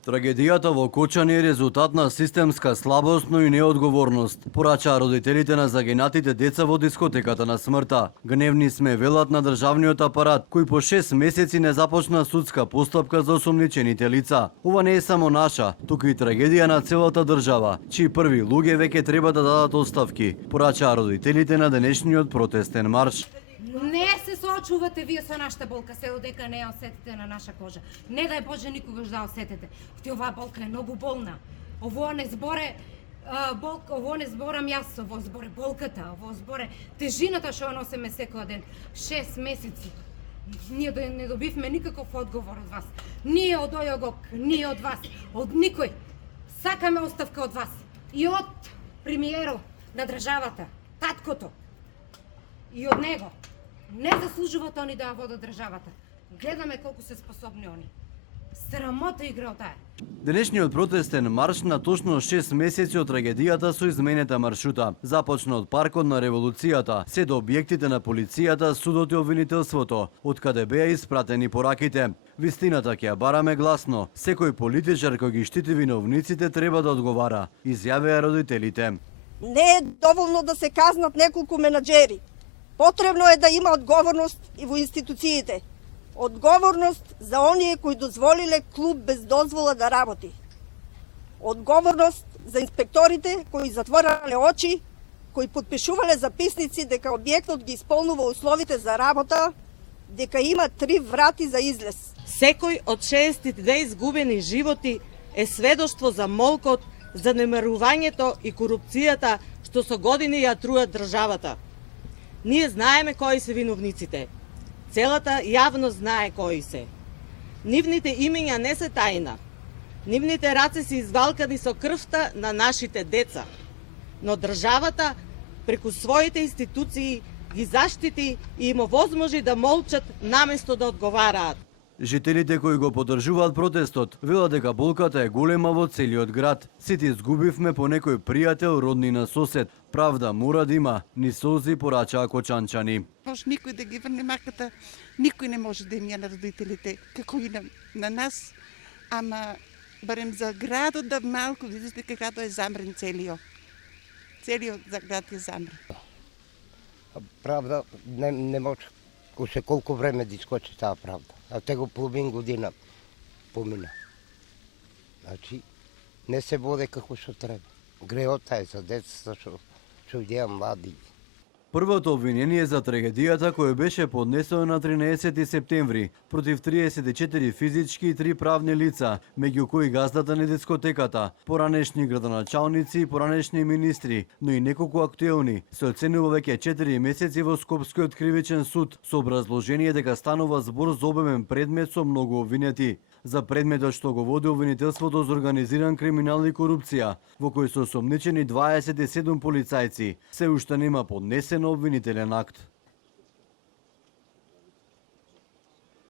Трагедијата во Кочани е резултат на системска слабост, но и неодговорност, порачаа родителите на загинатите деца во дискотеката на смртта. Гневни сме, велат на државниот апарат, кој по 6 месеци не започна судска постапка за осомничените лица. Ова не е само наша, туку и трагедија на целата држава, чии први луѓе веќе треба да дадат оставки, порачаа родителите на денешниот протестен марш. Не се соочувате вие со нашата болка, се додека не ја осетите на наша кожа. Не дај Боже никогаш да осетите. Ти оваа болка е многу болно. Ово не зборе ово не зборам јас, ово зборе болката, ово зборе тежината што ја носиме секој ден. 6 месеци. Ние не добивме никаков одговор од вас. Ние од ОЈО, ние од вас, од никој. Сакаме оставка од вас и од премиерот на државата, таткото. И од него. Не заслужуваат они да ја водат државата. Гледаме колку се способни они. Срамота играта е. Денешниот протестен марш на точно 6 месеци од трагедијата со изменета маршрута. Започна од паркот на револуцијата, се до објектите на полицијата, судот и обвинителството, од каде беа испратени пораките. Вистината ќе ја бараме гласно. Секој политичар кој ги штити виновниците треба да одговара, изјавија родителите. Не е доволно да се казнат неколку менаџери. Потребно е да има одговорност и во институциите. Одговорност за оние кои дозволиле клуб без дозвола да работи. Одговорност за инспекторите кои затворале очи, кои подпишувале записници дека објектот ги исполнува условите за работа, дека има 3 врати за излез. Секој од 62 изгубени животи е сведоштво за молкот, занемарувањето и корупцијата што со години ја труат државата. Ние знаеме кои се виновниците. Целата јавност знае кои се. Нивните имења не се тајна. Нивните раце се извалкани со крвта на нашите деца. Но државата, преку своите институции, ги заштити и им овозможи да молчат наместо да одговараат. Жителите кои го поддржуваат протестот велат дека болката е голема во целиот град. Сите изгубивме по некој пријател, роднина, сосед. Правда мора да има, ни солзи порачаа кочанчани. Може никој да ги врне маката, никој не може да им ја на родителите, како и на нас. Ама барем за градот да малку видите дека градот е замрен целиот. Целиот за град е замрен. Правда не може. Се колку време да искочи таа правда. А те го половин година помина. Значи, не се воде како што треба. Греота е за децата што идеа млади. Првото обвинение за трагедијата кој беше поднесено на 13 септември против 34 физички и 3 правни лица, меѓу кои газдата на дискотеката, поранешни градоначалници и поранешни министри, но и неколку актуелни, се оценува веќе 4 месеци во Скопскиот кривичен суд со образложение дека станува збор за обемен предмет со многу обвинети. За предметот што го води обвинителството за организиран криминал и корупција, во кој се осомничени 27 полицајци, се уште нема поднесен обвинителен акт.